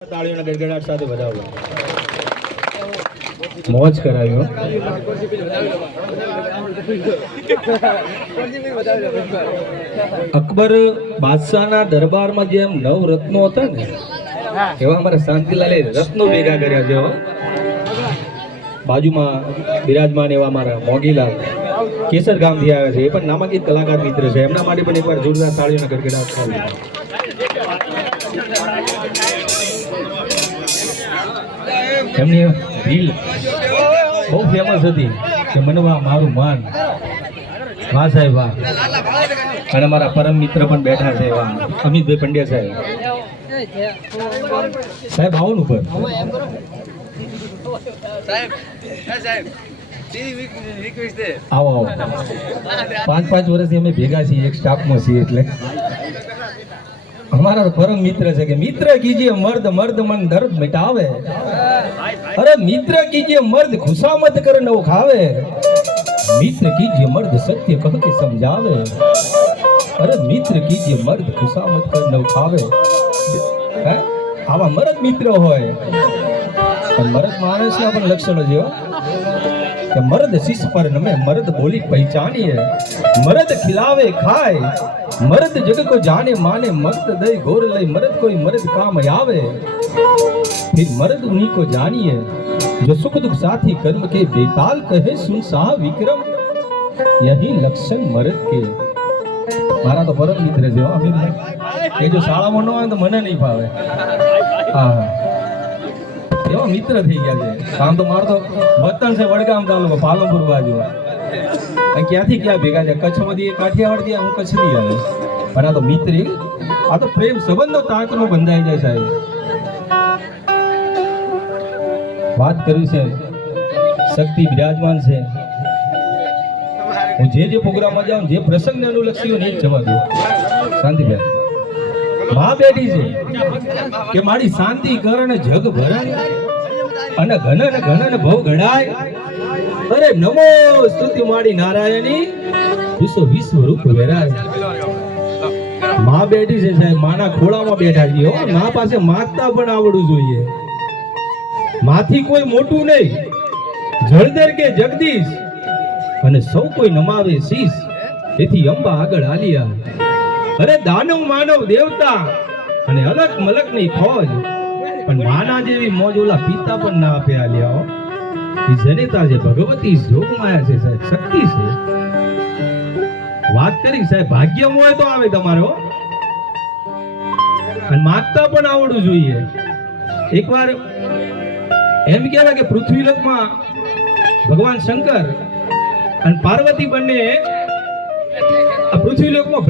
તાળીઓના ગડગડાટ સાથે વધાવો. મોજ કરાવ્યો. અકબર બાદશાહના દરબારમાં જેમ 9 રત્નો હતા ને એવા અમારા શાંતિલાલે રત્નો ભેગા કર્યા છે. બાજુમાં બિરાજમાન એવા અમારા મોગીલાલ કેસર ગામથી આવ્યા છે. એ પણ નામાંકિત કલાકાર મિત્ર છે. એમના માટે પણ એકવાર જોરદાર તાળીઓના ગડગડાટ થાય. એમની રીલ બહુ ફેમસ હતી કે મનવા મારું માન. વાહ સાહેબ વાહ. અને અમારા પરમ મિત્ર પણ બેઠા છે એવા અમિતભાઈ પંડ્યા સાહેબ. સાહેબ આવો ને ઉપર. આવો આવો. 5 વર્ષથી અમે ભેગા છીએ, એક સ્ટાફમાં છીએ. એટલે हमारा परम मित्र है कि मित्र कीजिए मर्द मर्द मन दर्द मिटावे. अरे मित्र कीजिए मर्द खुशामत कर न खावे. मित्र कीजिए मर्द सत्य कह के समझावे. अरे मित्र कीजिए मर्द खुशामत कर न खावे. आवा मर्द मित्र होय. मर्द मानसना पण लक्षण जो कि मर्द शीश पर नमे, मर्द बोली पहचानिए. मर्द खिलावे खाए, मर्द जग को जाने माने. मर्द दे गोर लई, मर्द कोई मर्द काम आवे. फिर मर्द उन्हीं को जानिए जो सुख दुख साथी कर्म के. बेताल कहे सुन सा विक्रम, यही लक्षण मर्द के. मारा तो परम मित्र है अमीर. ये जो शाला में न हो तो मने नहीं भावे. हाँ एवा मित्र થઈ ગયા છે. આમ તો મારો તો વતન છે વડગામ તાલુકો પાલનપુર બાજુ. ક્યાંથી ક્યાં ભેગા છે. કચ્છમાંથી કાઠિયાવાડથી, હું કચ્છથી આવ્યો. પણ આ તો મિત્ર, આ તો પ્રેમ સંબંધનો તાંતનો બંધાઈ જાય સાહેબ. વાત કરી છે શક્તિ બિરાજમાન છે. હું જે પ્રોગ્રામમાં જાઉં, જે પ્રસંગને અનુલક્ષી હોય ને એ જ જવા દઉં. શાંતિભાઈ માં બેઠી છે કે મારી શાંતિ કર ને જગ ભરાય અને ઘન ને ઘન ને ભવ ઘડાય. અરે નમો સ્તુતિ માડી નારાયણી, વિશ્વ રૂપ વેરાય. માં બેઠી છે સાહેબ, માના ખોળામાં બેઠા છે. મા પાસે માગતા પણ આવડવું જોઈએ. માથી કોઈ મોટું નહીં, જળધર કે જગદીશ અને સૌ કોઈ નમાવે શીશ. તેથી અંબા આગળ આલિયા. અરે દાનવ માનવ દેવતા અને અલગ મલક ની ફોજ, પણ માના જેવી મોજ ઓલા પિતા પણ ના આપે આલ્યા. એ જનેતા છે ભગવતી જોગમાયા છે સાહેબ, શક્તિ છે. વાત કરી સાહેબ, ભાગ્ય હોય તો આવે તમારો, અને માગતા પણ આવડવું જોઈએ. એકવાર એમ કહેવાય કે પૃથ્વીલોકમાં ભગવાન શંકર અને પાર્વતી બંને આ પૃથ્વીલોકમાં